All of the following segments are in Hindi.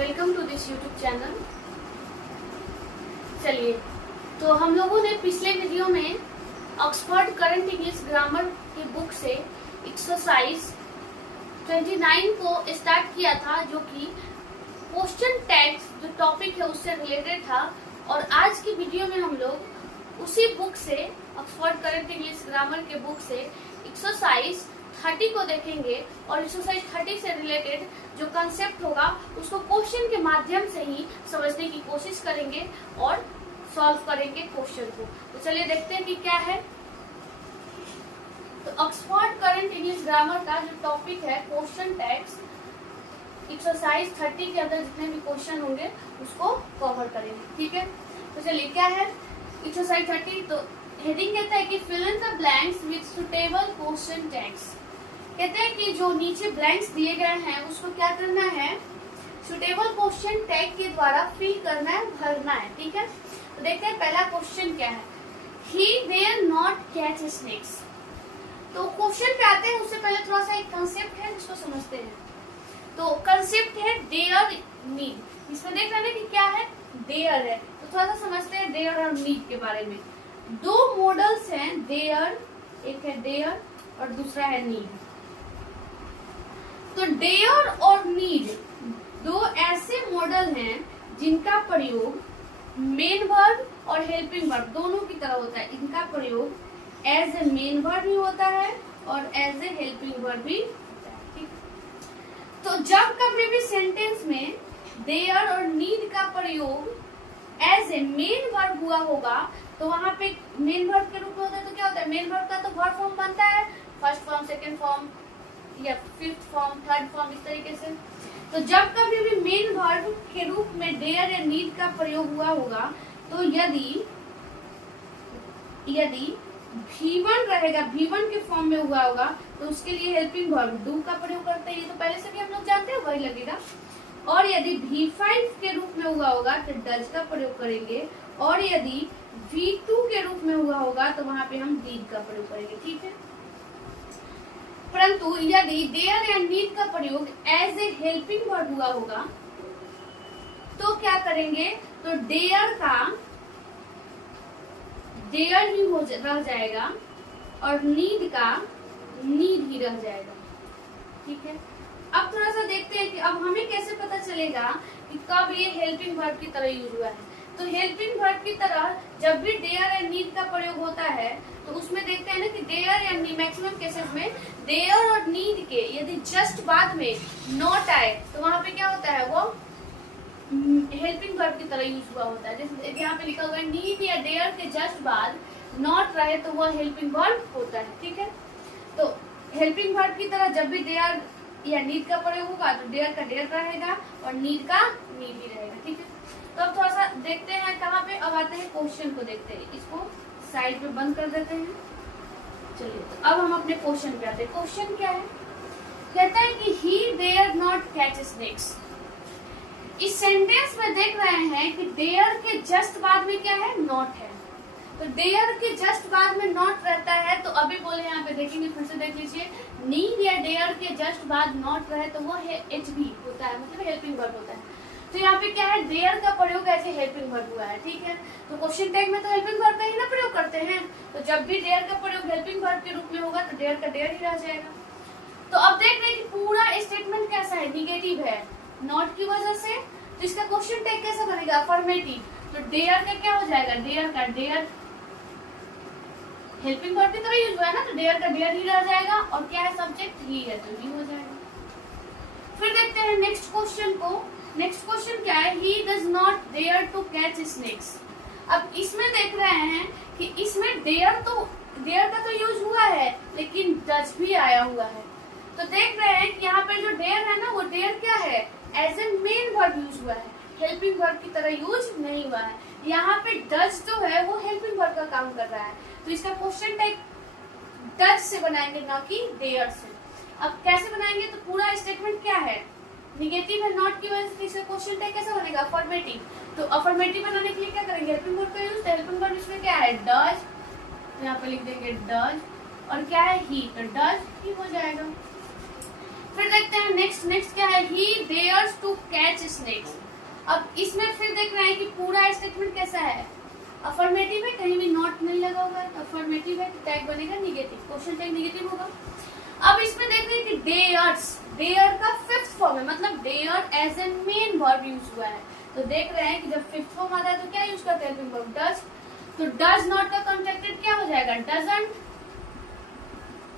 Welcome to this YouTube channel. चलिए, तो हम लोगों ने पिछले वीडियो में ऑक्सफोर्ड करंट इंग्लिश ग्रामर की बुक से एक्सरसाइज 29 को स्टार्ट किया था, जो कि क्वेश्चन टैग्स जो टॉपिक है उससे रिलेटेड था। और आज की वीडियो में हम लोग उसी बुक से, ऑक्सफोर्ड करंट इंग्लिश ग्रामर के बुक से एक्सरसाइज 30 को देखेंगे और एक्सरसाइज 30 से रिलेटेड जो कंसेप्ट होगा उसको क्वेश्चन के माध्यम से ही समझने की कोशिश करेंगे और सॉल्व करेंगे क्वेश्चन को। तो चलिए देखते हैं कि क्या है। तो ऑक्सफोर्ड करंट इंग्लिश ग्रामर का जो टॉपिक है क्वेश्चन टैग्स, एक्सरसाइज 30 के अंदर जितने भी क्वेश्चन होंगे उसको कवर करेंगे, ठीक है। तो चलिए क्या है एक्सरसाइज 30। तो हेडिंग कहता है कि fill in the blanks with suitable question tags. कहते हैं कि जो नीचे ब्लैंक्स दिए गए हैं उसको क्या करना है, सुटेबल क्वेश्चन टैग के द्वारा फिल करना है, भरना है, ठीक है। तो देखते हैं पहला क्वेश्चन क्या है। ही देयर नॉट कैच स्नेक्स। तो क्वेश्चन पे आते हैं उससे पहले थोड़ा सा एक कंसेप्ट है जिसको समझते हैं। तो कंसेप्ट है देयर नीड। इसमें देख रहे हैं कि क्या है, देयर है। तो थोड़ा सा समझते हैं देयर और नीड के बारे में। दो मॉडल्स हैं, देयर, एक है देयर और दूसरा है नीड। तो देयर और नीड दो ऐसे मॉडल हैं जिनका प्रयोग मेन वर्ब और हेल्पिंग वर्ब दोनों की तरह होता है। इनका प्रयोग एज ए मेन वर्ब भी होता है और एज ए हेल्पिंग वर्ब भी होता है, ठीक। तो जब कभी भी सेंटेंस में देयर और नीड का प्रयोग एज ए मेन वर्ब हुआ होगा तो वहां पे मेन वर्ब के रूप में होता है। तो क्या होता है, मेन वर्ब का तो वर्ब फॉर्म बनता है, फर्स्ट फॉर्म, सेकंड फॉर्म या फिफ्थ फॉर्म, थर्ड फॉर्म, इस तरीके से। तो जब कभी भी मेन वर्ब के रूप में देयर या नीड का प्रयोग हुआ होगा तो यदि V1 रहेगा, V1 के फॉर्म में हुआ होगा तो उसके लिए हेल्पिंग वर्ब डू का प्रयोग करते हैं। ये तो पहले से भी हम लोग जानते हैं, वही लगेगा। और यदि V5 के रूप में हुआ होगा तो डज का प्रयोग करेंगे। और यदि V2 के रूप में हुआ होगा तो वहां पे हम डीड का प्रयोग करेंगे, ठीक है। परंतु यदि देयर या नीड का प्रयोग एज ए हेल्पिंग वर्ब हुआ होगा तो क्या करेंगे, तो देयर का देयर ही रह जाएगा और नीड का नीड ही रह जाएगा, ठीक है। अब थोड़ा सा देखते हैं कि अब हमें कैसे पता चलेगा कि कब ये हेल्पिंग वर्ब की तरह यूज हुआ है। तो हेल्पिंग वर्ब की तरह जब भी देयर या नीड का प्रयोग होता है तो उसमें देखते हैं ना कि देयर या नीड, मैक्सिमम केसेस में देयर और नीड के यदि जस्ट बाद में नॉट आए तो वहां पे क्या होता है, वो हेल्पिंग वर्ब की तरह यूज हुआ होता है। जैसे यहाँ पे लिखा हुआ है नीड या देयर के जस्ट बाद नॉट रहे तो वो हेल्पिंग वर्ब होता है, ठीक है। तो हेल्पिंग वर्ब की तरह जब भी देयर या नीड का प्रयोग होगा तो देयर का देयर रहेगा और नीड का नीड ही रहेगा, ठीक है। तो अब थोड़ा सा देखते हैं कहाँ पे, अब आते हैं क्वेश्चन को देखते हैं। इसको साइड में बंद कर देते हैं। चलिए, तो अब हम अपने क्वेश्चन पे आते हैं। क्वेश्चन क्या है, कहता है कि ही देयर नॉट कैच स्नेक्स। इस सेंटेंस में देख रहे हैं कि देयर के जस्ट बाद में क्या है, नॉट है। तो देयर के जस्ट बाद में नॉट रहता है तो अभी बोले यहाँ पे देखेंगे, फिर से देख लीजिए, नीड या देयर के जस्ट बाद नॉट रहे तो वो HV होता है, मतलब हेल्पिंग वर्ब होता है। तो यहाँ पे क्या है, देयर का प्रयोग ऐसे हेल्पिंग वर्ब हुआ है, ठीक है। तो क्वेश्चन टैग में तो हेल्पिंग वर्ब का ही ना प्रयोग करते हैं। तो जब भी देयर का प्रयोग हेल्पिंग वर्ब के रूप में होगा तो देयर का देयर ही रह जाएगा। तो अब देख रहे हैं कि पूरा स्टेटमेंट कैसा है, निगेटिव है नॉट की वजह से। तो इसका क्वेश्चन टैग कैसा बनेगा, अफर्मेटिव। तो देयर का क्या हो जाएगा, देयर का देयर हेल्पिंग वर्ब की तरह यूज हुआ है ना, तो देयर का देयर ही रह जाएगा। और क्या है, सब्जेक्ट ही है तो ही हो जाएगा। फिर देखते हैं नेक्स्ट क्वेश्चन को। नेक्स्ट क्वेश्चन क्या है, he does not dare to catch snakes. अब इसमें देख रहे हैं कि इसमें देयर का तो यूज हुआ है लेकिन डज भी आया हुआ है। तो देख रहे हैं कि यहाँ पे जो डेयर है ना, वो डेयर क्या है, as a main verb use हुआ है, हेल्पिंग वर्ब की तरह यूज नहीं हुआ है। यहाँ पे डज जो है वो हेल्पिंग वर्ब का काम कर रहा है। तो इसका क्वेश्चन टैग डज से बनाएंगे, ना कि देयर से। अब कैसे बनाएंगे, तो पूरा स्टेटमेंट क्या है, निगेटिव है नॉट की वजह से। इसका क्वेश्चन टैग कैसा बनेगा, अफर्मेटिव। तो अफर्मेटिव बनाने के लिए क्या करेंगे, हेल्पिंग वर्ब का यूज। हेल्पिंग वर्ब इसमें क्या है, डज, यहाँ पे लिख देंगे डज, और क्या है, ही, तो डज ही हो जाएगा। फिर देखते हैं नेक्स्ट क्या है, ही डेयर्स टू कैच स्नेक्स। अब इसमें फिर देख रहे हैं कि पूरा स्टेटमेंट कैसा है, अफर्मेटिव है, कहीं भी नॉट नहीं लगा होगा, तो अफर्मेटिव है, टैग बनेगा निगेटिव, क्वेश्चन टैग निगेटिव होगा। अब इसमें देख रहे हैं कि डेयर्स, डेयर का फिफ्थ फॉर्म है, मतलब dare as a main verb use हुआ है। तो देख रहे हैं कि जब फिफ्थ फॉर्म आता है तो क्या यूज करते हैं हेल्पिंग वर्ब, डज। तो डज नॉट का कॉन्ट्रैक्टेड क्या हो जाएगा, डजंट।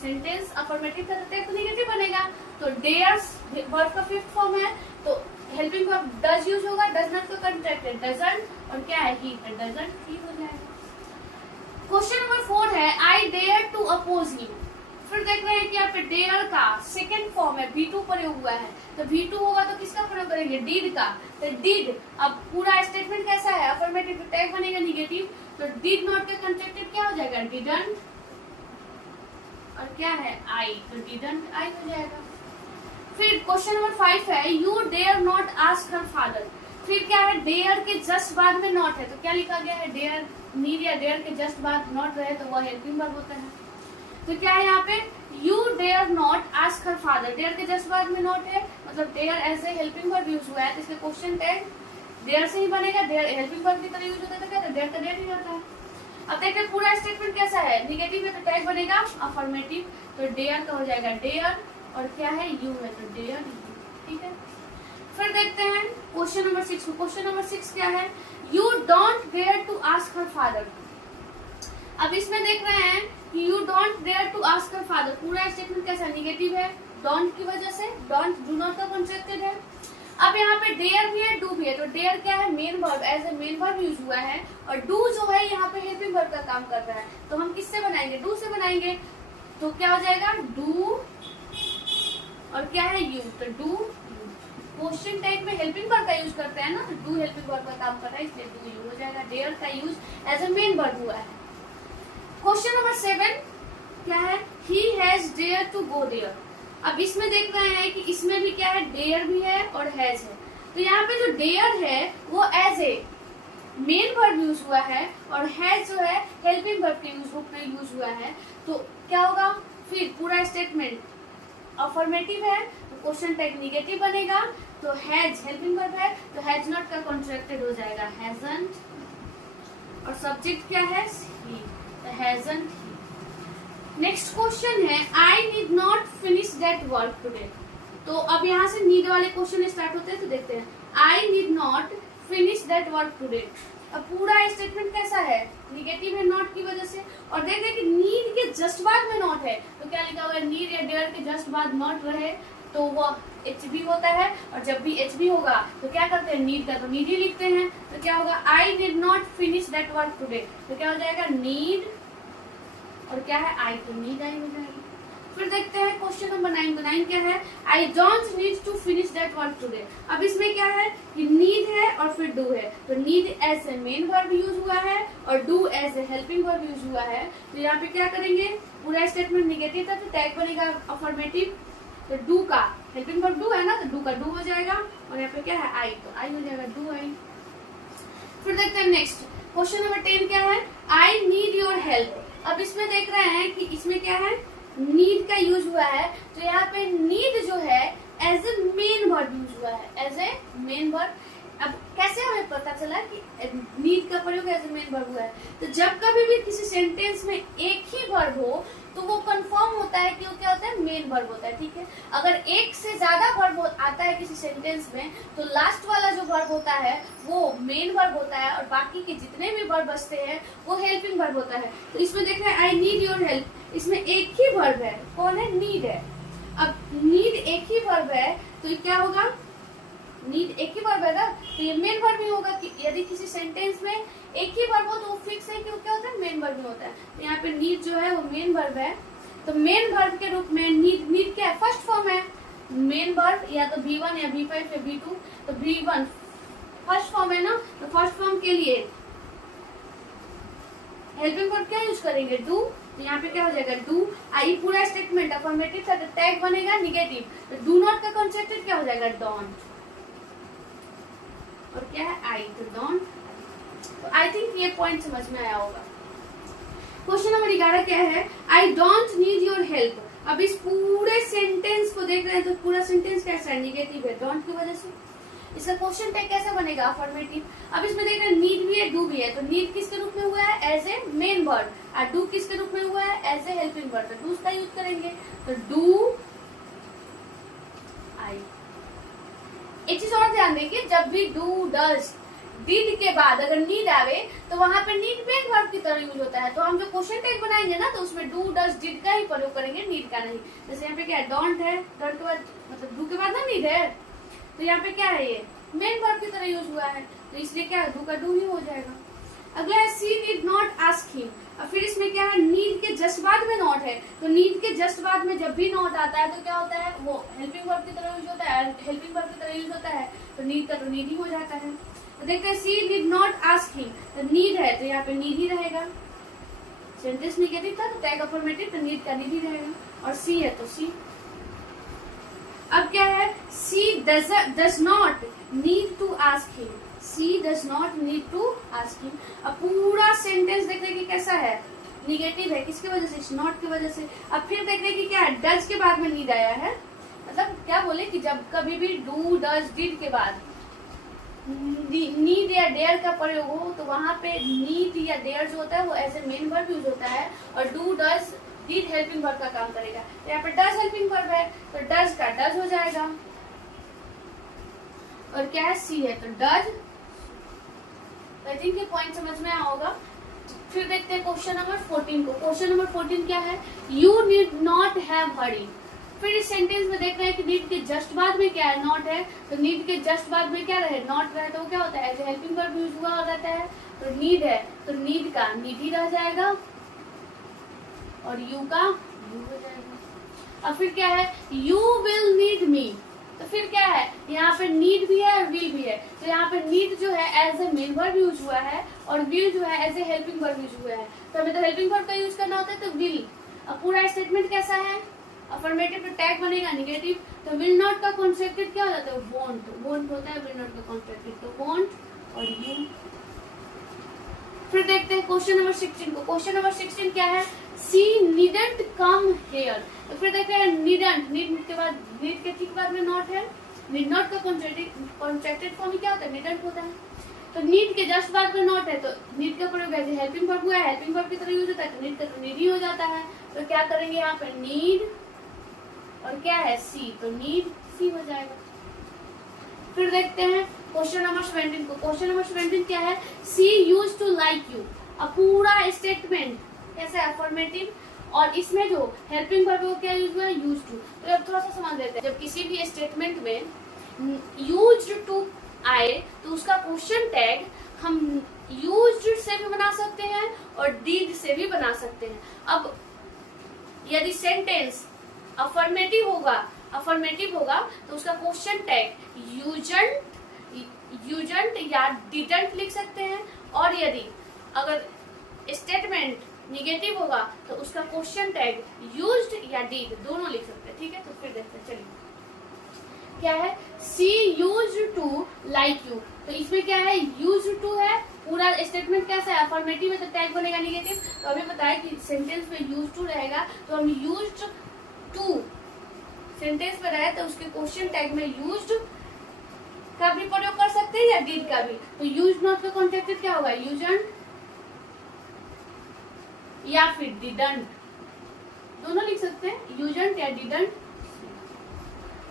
सेंटेंस अफर्मेटिव का तो निगेटिव बनेगा। तो डेयर्स वर्ब का फिफ्थ फॉर्म है, तो हेल्पिंग वर्ब डज यूज होगा, डज नॉट का कॉन्ट्रैक्टेड डजंट, और क्या है ही, डजंट ही हो जाएगा। क्वेश्चन नंबर 4 है I dare to oppose him. फिर देख रहे हैं कि यहाँ पे डेयर का सेकेंड फॉर्म है, V2 प्रयोग हुआ है, तो V2 होगा तो किसका प्रयोग करेंगे, डिड का। तो डिड, अब पूरा स्टेटमेंट कैसा है, अफर्मेटिव, टैग बनेगा निगेटिव। तो डिड नॉट का कॉन्ट्रैक्टेड क्या हो जाएगा, डिडंट, और क्या है आई, तो डिडंट आई हो जाएगा। फिर क्वेश्चन नंबर 5 है you dare not ask her father. फिर क्या है, डेयर के जस्ट बाद में नॉट है, तो क्या लिखा गया है, डेयर, नीड या डेयर के जस्ट बाद नॉट रहे तो वह हेल्पिंग वर्ब होता है। तो क्या है यहाँ पे, you dare not ask her father, dare के जस्ट बाद में नॉट है, मतलब dare as a helping verb use हुआ है, तो इसका क्वेश्चन टैग डेयर से ही बनेगा, डेयर हेल्पिंग वर्ब की तरह यूज होता है, तो क्या है, डेयर का डेयर ही होता है। अब देखते हैं पूरा स्टेटमेंट कैसा है, निगेटिव है तो टैग बनेगा अफर्मेटिव, तो डेयर का हो जाएगा डेयर, और क्या है, यू है तो डेयर, ठीक है। फिर देखते हैं क्वेश्चन नंबर 6 को। क्वेश्चन नंबर 6 क्या है, you don't dare to ask her father. अब इसमें देख रहे हैं कि you don't dare to ask her father, पूरा स्टेटमेंट कैसा, निगेटिव है, डोंट की वजह से, डोंट डू नॉट का कॉन्ट्रैक्टेड है। अब यहाँ पे डेयर भी है, डू भी है, तो डेयर क्या है, main verb, as a main verb use हुआ है, और डू जो है यहाँ पे हेल्पिंग वर्ब का काम कर रहा है, तो हम किससे बनाएंगे, डू से बनाएंगे। तो क्या हो जाएगा, डू, और क्या है, यू, तो डू। क्वेश्चन टाइप में हेल्पिंग वर्ब का यूज करते हैं ना, तो डू हेल्पिंग वर्ब का काम कर रहा है, इसलिए डू यू हो जाएगा। डेयर का use as a main verb हुआ है। क्वेश्चन नंबर 7 क्या है, he has dare to go there. अब इसमें देख रहे हैं कि इसमें भी क्या है, डेयर भी है और हैज है, तो यहाँ पे जो डेयर है वो as a main verb use हुआ है, और हैज जो है हेल्पिंग वर्ब के रूप में यूज हुआ है, तो क्या होगा, फिर पूरा स्टेटमेंट अफर्मेटिव है, तो क्वेश्चन टैग निगेटिव बनेगा, तो हैज हेल्पिंग वर्ब है, तो हैज नॉट का कॉन्ट्रैक्टेड हो जाएगा हैजंट, और सब्जेक्ट क्या है, ही, तो हैजंट ही। नेक्स्ट क्वेश्चन है I need not finish that work today. तो अब यहाँ से नीड वाले क्वेश्चन स्टार्ट होते हैं, तो देखते हैं I need not finish that work today. अब पूरा स्टेटमेंट कैसा है, निगेटिव है नॉट की वजह से, और देख रहे हैं कि नीड के जस्ट बाद में नॉट है, तो क्या लिखा होगा, नीड या डेयर के जस्ट बाद नॉट रहे तो वो HB होता है, और जब भी HB होगा तो क्या करते हैं, नीड का तो नीड ही लिखते हैं, तो क्या होगा, I need not finish that work today, तो क्या हो जाएगा, नीड, और क्या है, आई, तो नीड आई हो जाएगी। फिर देखते हैं क्वेश्चन नंबर 9 को। 9 क्या है, I don't need to finish that work today. अब इसमें क्या है कि नीड है और फिर डू है, तो need as a main verb use हुआ है और do as a helping verb use हुआ है, तो यहाँ पे क्या करेंगे, पूरा स्टेटमेंट निगेटिव था तो टैग बनेगा अफर्मेटिव, तो डू का हेल्पिंग वर्ब डू है ना, तो डू का डू हो जाएगा, और यहाँ पे क्या है, आई, तो आई हो जाएगा, डू आई। फिर देखते हैं नेक्स्ट क्वेश्चन नंबर 10 क्या है, आई नीड योर हेल्प। अब इसमें देख रहे हैं कि इसमें क्या है, नीड का यूज हुआ है, तो यहाँ पे नीड जो है as a main verb use हुआ है, एज ए मेन वर्ब। अब कैसे हमें पता चला कि नीड का प्रयोग एज ए मेन वर्ब हुआ है, तो जब कभी भी किसी सेंटेंस में एक ही वर्ब हो तो वो कंफर्म होता है कि वो क्या होता है, मेन वर्ब होता है, ठीक है। अगर एक से ज्यादा वर्ब आता है किसी सेंटेंस में तो लास्ट वाला जो वर्ब होता है वो मेन वर्ब होता है, और बाकी के जितने भी वर्ब बचते हैं वो हेल्पिंग वर्ब होता है। तो इसमें देख रहे हैं आई नीड योर हेल्प, इसमें एक ही वर्ब है, कौन है, नीड है। अब नीड एक ही वर्ब है तो क्या होगा, नीड एक ही वर्ब है ना, तो ये मेन वर्ब ही होगा कि यदि किसी सेंटेंस में एक ही वर्ब हो तो वो फिक्स है कि वो क्या होता है, मेन वर्ब ही होता है। तो यहाँ पे नीड जो है वो मेन वर्ब है, तो मेन वर्ब के रूप में नीड क्या है, फर्स्ट फॉर्म है मेन वर्ब, या तो V1 या V5 या V2, तो V1 फर्स्ट फॉर्म है ना, तो फर्स्ट फॉर्म के लिए हेल्पिंग वर्ब क्या यूज करेंगे, डू, तो यहाँ पे क्या हो जाएगा, डू आई। पूरा स्टेटमेंट अफर्मेटिव था तो टैग बनेगा निगेटिव, तो डू नॉट का कॉन्ट्रैक्टेड क्या हो जाएगा, डोंट, और क्या है, आई, तो डोंट। तो आई थिंक ये पॉइंट समझ में आया होगा। क्वेश्चन नंबर 11 क्या है, I don't need your help. अब इस पूरे सेंटेंस को देख रहे हैं तो पूरा सेंटेंस कैसा है, निगेटिव है, डोंट की वजह से। इसका क्वेश्चन टैग कैसा बनेगा, अफर्मेटिव। अब इसमें देख रहे नीड भी है, डू भी है, तो नीड किसके रूप में हुआ है, एज ए मेन वर्ड, और डू किसके रूप में हुआ है, एज ए हेल्पिंग वर्ड, तो डू का यूज करेंगे, तो डू आई। एक चीज और ध्यान देखिए, जब भी डू डज डिड के बाद अगर नीड आवे तो वहां पे नीड मेन वर्ब की तरह यूज होता है, तो हम जो क्वेश्चन टैग बनाएंगे ना तो उसमें डू डज डिड का ही प्रयोग करेंगे, नीड का नहीं। जैसे यहाँ पे क्या है, डोंट है, डोंट के बाद मतलब डू के बाद ना नीड है, तो यहाँ पे क्या है, ये मेन वर्ब की तरह यूज हुआ है, तो इसलिए क्या है, डू का डू ही हो जाएगा। अगला है सी डिड नॉट आस्क हिम, और फिर इसमें क्या है, नीड के जस्ट बाद में नॉट है, तो नीड के जस्ट बाद में जब भी नॉट आता है तो क्या होता है, वो हेल्पिंग वर्ब की तरह यूज होता है, हेल्पिंग वर्ब की तरह यूज होता है, तो नीड का तो नीड ही हो जाता है। तो देखते हैं सी डिड नॉट आस्क हिम, तो नीड है तो यहाँ पे नीड ही रहेगा, सेंटेंस नेगेटिव था तो टैग अफर्मेटिव, तो नीड का नीड ही रहेगा, और सी है तो सी। अब क्या है, she does not need to ask him, she does not need to ask him. अब पूरा सेंटेंस देख रहे कि कैसा है, निगेटिव है, किसकी वजह से, नॉट की वजह से। अब फिर देख रहे कि क्या है, डज के बाद में नीड आया है, मतलब क्या बोले कि जब कभी भी डू डज डिड के बाद नीड या डेयर का प्रयोग हो तो वहां पे नीड या डेयर जो होता है वो as a main verb use होता है, और do does did helping verb का काम करेगा। तो यहाँ पे डज हेल्पिंग वर्ब है तो डज का डज हो जाएगा, और क्या है, सी है तो डज। आई थिंक ये पॉइंट समझ में आया होगा। फिर देखते हैं क्वेश्चन नंबर 14 को। क्वेश्चन नंबर 14 क्या है, यू नीड नॉट हैव हरी। फिर इस सेंटेंस में देख रहे हैं कि नीड के जस्ट बाद में क्या है, नॉट है, तो नीड के जस्ट बाद में क्या रहे, नॉट रहे, तो वो क्या होता है, एज हेल्पिंग वर्ब यूज हुआ रहता है, तो नीड है तो नीड का नीड ही रह जाएगा, और यू का यू हो जाएगा। अब फिर क्या है, यू विल नीड मी, तो फिर क्या है, यहाँ पे नीड भी है और विल भी है, तो यहाँ पे नीड जो है as a main verb use हुआ है, और विल जो है as a helping verb use हुआ है, तो हमें तो हेल्पिंग वर्ब का यूज करना होता है, तो विल। अब पूरा स्टेटमेंट कैसा है, अफर्मेटिव तो टैग बनेगा निगेटिव, तो विल नॉट का कॉन्ट्रैक्टेड क्या हो जाता है, वॉन्ट, वॉन्ट होता है, विल नॉट का कॉन्ट्रैक्टेड, तो वॉन्ट और यू। फिर देखते हैं क्वेश्चन नंबर 16 को। क्वेश्चन नंबर 16 क्या है, सी नीडंट कम हेयर। तो फिर देखते हैं नीडंट, नीड के बाद, नीड के ठीक बाद में नॉट है, नीड नॉट का कॉन्ट्रैक्टेड फॉर्म क्या होता है, नीडंट होता है, तो नीड के जस्ट बाद में नॉट है, तो नीड का प्रयोग ऐसे हेल्पिंग वर्ब हुआ है, हेल्पिंग वर्ब की तरह यूज होता है, तो नीड का तो नीड ही हो जाता है, तो क्या करेंगे यहाँ पे, नीड और क्या है, सी, तो नीड सी हो जाएगा। फिर देखते हैं क्वेश्चन नंबर 17 को। क्वेश्चन नंबर 17 क्या है, सी यूज टू लाइक यू। अब पूरा स्टेटमेंट कैसा है, अफर्मेटिव, और इसमें जो हेल्पिंग वर्ब है वो क्या यूज हुआ है, यूज टू। तो अब थोड़ा सा समझ लेते हैं, जब किसी भी स्टेटमेंट में यूज्ड टू आए तो उसका क्वेश्चन टैग हम यूज्ड से भी बना सकते हैं और डिड से भी बना सकते हैं। अब यदि सेंटेंस अफर्मेटिव होगा तो उसका क्वेश्चन टैग यूजंट या डिडंट लिख सकते हैं, और यदि अगर स्टेटमेंट निगेटिव होगा तो उसका क्वेश्चन टैग यूज्ड या डिड दोनों लिख सकते हैं। ठीक है, तो फिर देखते हैं, चलिए क्या है, सी यूज्ड टू लाइक यू। तो इसमें क्या है, यूज्ड टू है, पूरा स्टेटमेंट कैसा है, अफर्मेटिव है तो टैग बनेगा निगेटिव। तो अभी बताया कि सेंटेंस में यूज्ड टू रहेगा, तो हम यूज्ड टू सेंटेंस में रहे तो उसके क्वेश्चन टैग में यूज्ड का भी प्रयोग कर सकते हैं या डिड का भी। तो यूज्ड नॉट का कॉन्ट्रैक्टेड क्या होगा, यूजंट या फिर डिडंट, दोनों लिख सकते हैं, यूजंट या डिडंट।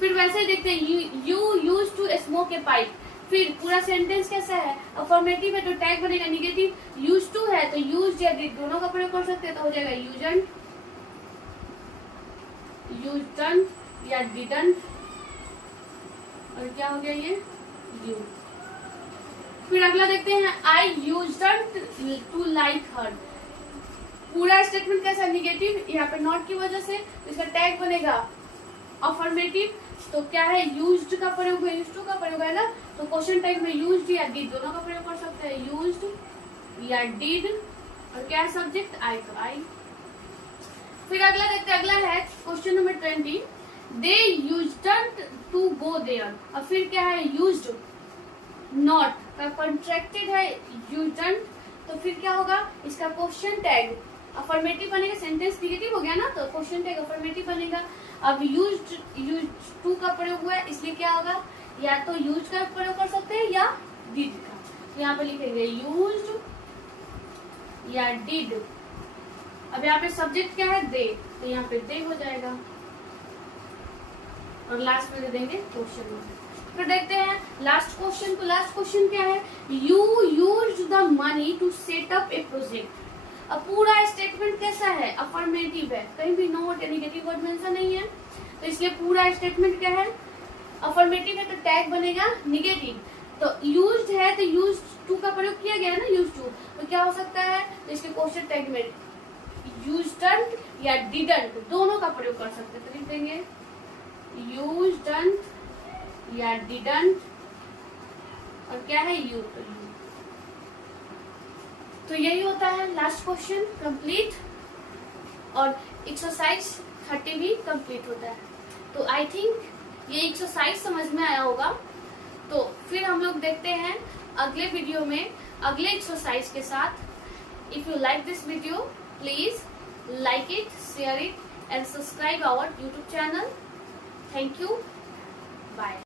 फिर वैसे ही देखते हैं, you use to smoke a pipe. फिर पूरा सेंटेंस कैसा है, अफर्मेटिव है तो टैग बनेगा निगेटिव, यूज टू है तो यूज या डिड दोनों का प्रयोग कर सकते हैं, तो हो जाएगा यूजंट, यूजंट या डिडंट, और क्या हो गया ये, यू। फिर अगला देखते हैं, आई यूज्ड टू लाइक हर। पूरा स्टेटमेंट कैसा, निगेटिव, यहाँ पे नॉट की वजह से इसका टैग बनेगा अफर्मेटिव, तो क्या है, यूज्ड का प्रयोग है, यूज्ड टू का प्रयोग है ना, तो क्वेश्चन टैग में यूज्ड या डिड दोनों का प्रयोग कर सकते हैं, यूज्ड या डिड, और क्या है सब्जेक्ट, आई, तो आई। फिर अगला देखते हैं, अगला है question number 20, they used to go there. और फिर क्या है, यूज्ड नॉट का कॉन्ट्रैक्टेड है यूज्ड, तो फिर क्या होगा, इसका क्वेश्चन टैग अफर्मेटिव बनेगा, सेंटेंस निगेटिव हो गया ना तो क्वेश्चन टैग अफर्मेटिव बनेगा। अब यूज्ड टू का प्रयोग हुआ है इसलिए क्या होगा, या तो यूज का प्रयोग कर सकते हैं या डिड का। तो यहाँ पे लिखेंगे यूज्ड या डिड। अब यहाँ पे सब्जेक्ट क्या है, दे, तो यहाँ पे दे हो जाएगा और लास्ट में दे देंगे क्वेश्चन मार्क। फिर देखते हैं लास्ट क्वेश्चन। तो लास्ट क्वेश्चन क्या है, you used the money to set up a project. अब पूरा स्टेटमेंट कैसा है, अफर्मेटिव है, कहीं भी नोट या नेगेटिव वर्ड मेंशन नहीं है, तो इसलिए पूरा स्टेटमेंट क्या है, अफर्मेटिव है, तो टैग बनेगा निगेटिव। तो यूज्ड है तो यूज्ड टू का प्रयोग किया गया है ना, यूज्ड टू, तो क्या हो सकता है, तो इसके क्वेश्चन टैग में यूज्डंट या डिडंट दोनों का प्रयोग कर सकते हैं। तो लिख देंगे यूज्डंट या डिडंट और क्या है यू, तो यू। तो यही होता है लास्ट क्वेश्चन कंप्लीट और एक्सरसाइज 30 भी कंप्लीट होता है। तो आई थिंक ये एक्सरसाइज समझ में आया होगा। तो फिर हम लोग देखते हैं अगले वीडियो में अगले एक्सरसाइज के साथ। If you like this video please like it, share it and subscribe our YouTube channel. Thank you. Bye.